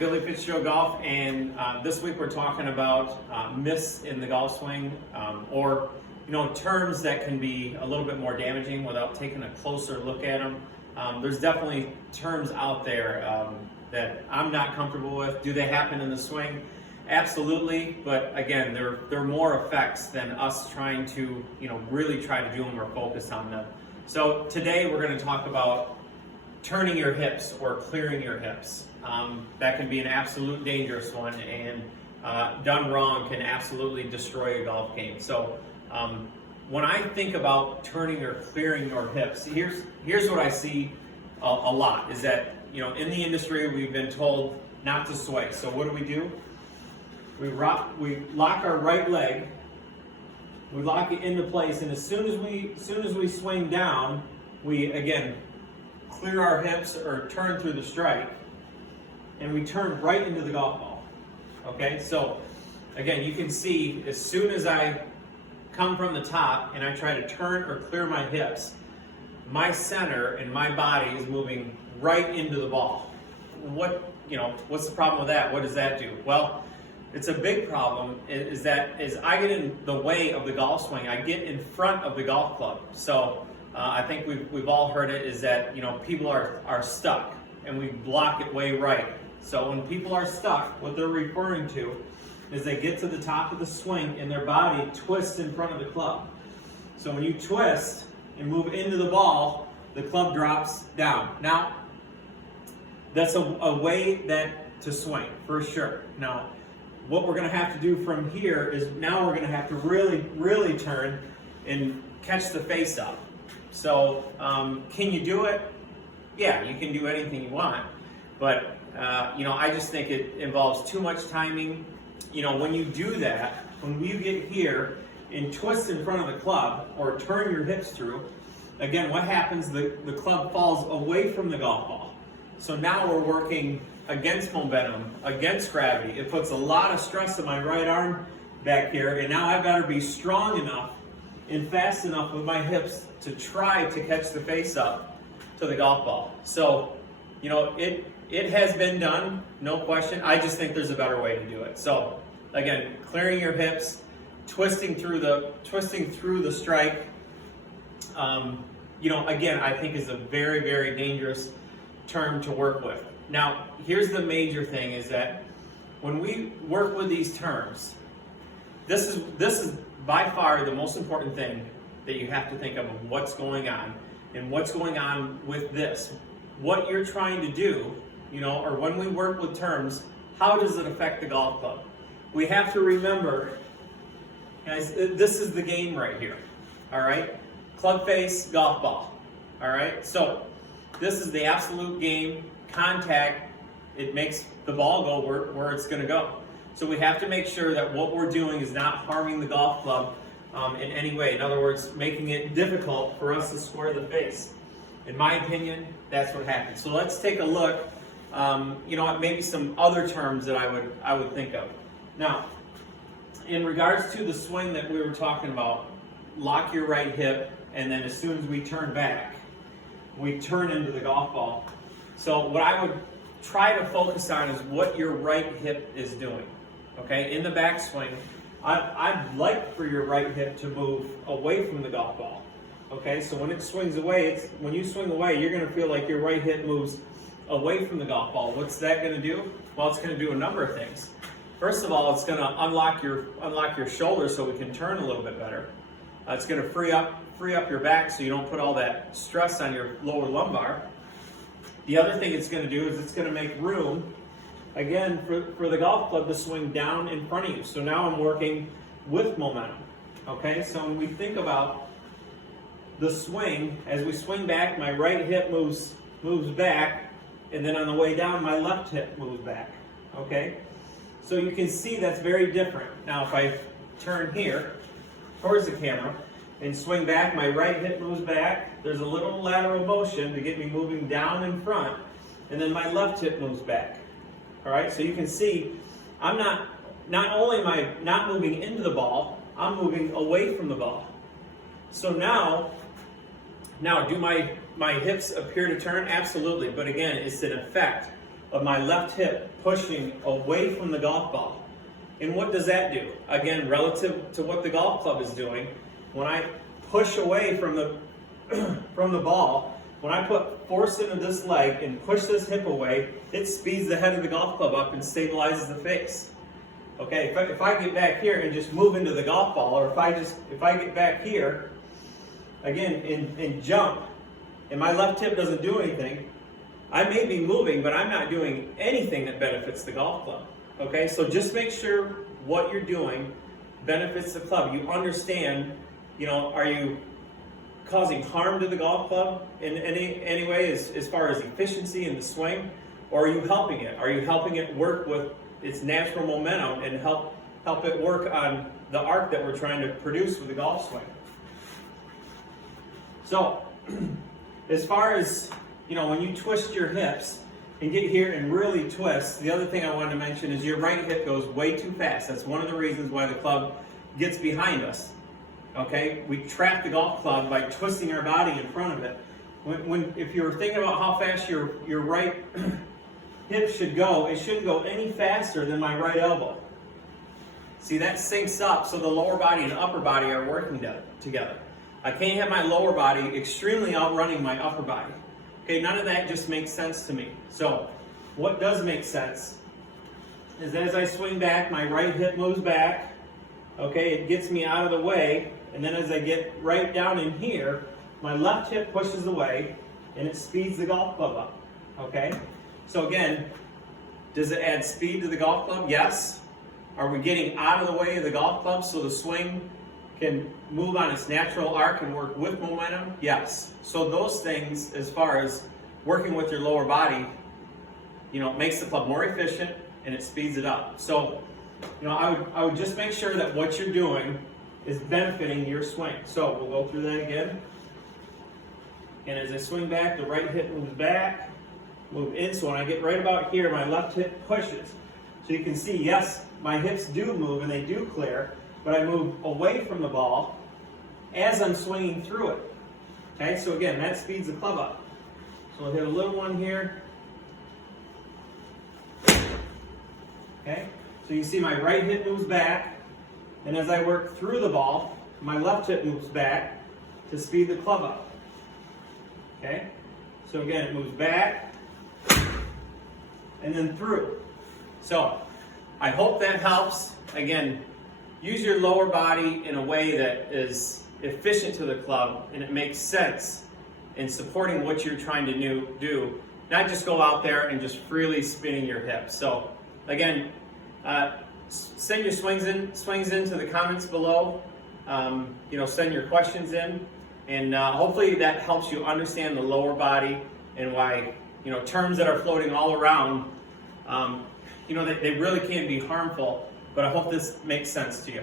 Fitzgerald Golf, and this week we're talking about myths in the golf swing, or terms that can be a little bit more damaging without taking a closer look at them. There's definitely terms out there that I'm not comfortable with. Do they happen in the swing? Absolutely, but again, they're more effects than us trying to really try to do them or focus on them. So today we're going to talk about turning your hips or clearing your hips. That can be an absolute dangerous one, and done wrong can absolutely destroy a golf game. So when I think about turning or clearing your hips, here's what I see a lot is that in the industry we've been told not to sway. So what do? We lock our right leg, we lock it into place, and as soon as we swing down, we again clear our hips or turn through the strike, and we turn right into the golf ball. Okay, so again, you can see as soon as I come from the top and I try to turn or clear my hips, my center and my body is moving right into the ball. What's the problem with that? What does that do? Well, it's a big problem is that as I get in the way of the golf swing, I get in front of the golf club. So I think we've all heard it is that people are stuck and we block it way right. So when people are stuck, what they're referring to is they get to the top of the swing and their body twists in front of the club. So when you twist and move into the ball, the club drops down. Now, that's a way to swing for sure. Now, what we're going to have to do from here is now we're going to have to really turn and catch the face up. So can you do it? Yeah, you can do anything you want, but I just think it involves too much timing. When you do that, when you get here and twist in front of the club or turn your hips through, again, what happens? The club falls away from the golf ball. So now we're working against momentum, against gravity. It puts a lot of stress on my right arm back here, and now I've got to be strong enough and fast enough with my hips to try to catch the face up to the golf ball. So, it has been done, no question. I just think there's a better way to do it. So, again, clearing your hips, twisting through the strike. Again, I think is a very, very dangerous term to work with. Now, here's the major thing is that when we work with these terms, this is by far the most important thing that you have to think of what's going on and what's going on with this. What you're trying to do, or when we work with terms, how does it affect the golf club? We have to remember, guys, this is the game right here, all right? Club face, golf ball, all right? So this is the absolute game. Contact, it makes the ball go where it's going to go. So we have to make sure that what we're doing is not harming the golf club in any way. In other words, making it difficult for us to square the face. In my opinion, that's what happens. So let's take a look. Maybe some other terms that I would think of. Now, in regards to the swing that we were talking about, lock your right hip, and then as soon as we turn back, we turn into the golf ball. So what I would try to focus on is what your right hip is doing. Okay, in the backswing, I'd like for your right hip to move away from the golf ball. Okay, so when it swings away, when you swing away, you're going to feel like your right hip moves away from the golf ball. What's that going to do? Well, it's going to do a number of things. First of all, it's going to unlock your shoulders so we can turn a little bit better. It's going to free up your back so you don't put all that stress on your lower lumbar. The other thing it's going to do is it's going to make room, again, for the golf club to swing down in front of you. So now I'm working with momentum. Okay, so when we think about the swing, as we swing back, my right hip moves back, and then on the way down, my left hip moves back. Okay, so you can see that's very different. Now, if I turn here towards the camera and swing back, my right hip moves back. There's a little lateral motion to get me moving down in front, and then my left hip moves back. All right, so you can see I'm not only am I not moving into the ball, I'm moving away from the ball. So now do my hips appear to turn? Absolutely, but again, it's an effect of my left hip pushing away from the golf ball. And what does that do? Again, relative to what the golf club is doing, when I push away from the from the ball, when I put force into this leg and push this hip away, it speeds the head of the golf club up and stabilizes the face. Okay, if I get back here and just move into the golf ball, or if I get back here, again, and jump, and my left hip doesn't do anything, I may be moving, but I'm not doing anything that benefits the golf club. Okay, so just make sure what you're doing benefits the club. You understand, are you causing harm to the golf club in any way as far as efficiency in the swing, or are you helping it? Are you helping it work with its natural momentum and help it work on the arc that we're trying to produce with the golf swing? So, as far as, when you twist your hips and get here and really twist, the other thing I wanted to mention is your right hip goes way too fast. That's one of the reasons why the club gets behind us. Okay, we trap the golf club by twisting our body in front of it. If you're thinking about how fast your right hip should go, it shouldn't go any faster than my right elbow. See, that syncs up so the lower body and upper body are working together. I can't have my lower body extremely outrunning my upper body. Okay, none of that just makes sense to me. So, what does make sense is as I swing back, my right hip moves back. Okay, it gets me out of the way, and then as I get right down in here, my left hip pushes away, and it speeds the golf club up. Okay, so again, does it add speed to the golf club? Yes. Are we getting out of the way of the golf club so the swing can move on its natural arc and work with momentum? Yes. So those things, as far as working with your lower body, makes the club more efficient and it speeds it up. So, I would just make sure that what you're doing is benefiting your swing. So we'll go through that again. And as I swing back, the right hip moves back, move in. So when I get right about here, my left hip pushes. So you can see, yes, my hips do move and they do clear, but I move away from the ball as I'm swinging through it. Okay, so again, that speeds the club up. So I'll hit a little one here. Okay, so you see my right hip moves back, and as I work through the ball, my left hip moves back to speed the club up. Okay, so again, it moves back and then through. So I hope that helps. Again, use your lower body in a way that is efficient to the club and it makes sense in supporting what you're trying to do. Not just go out there and just freely spinning your hips. So again, send your swings into the comments below. Send your questions in, and hopefully that helps you understand the lower body and why terms that are floating all around. They really can be harmful. But I hope this makes sense to you.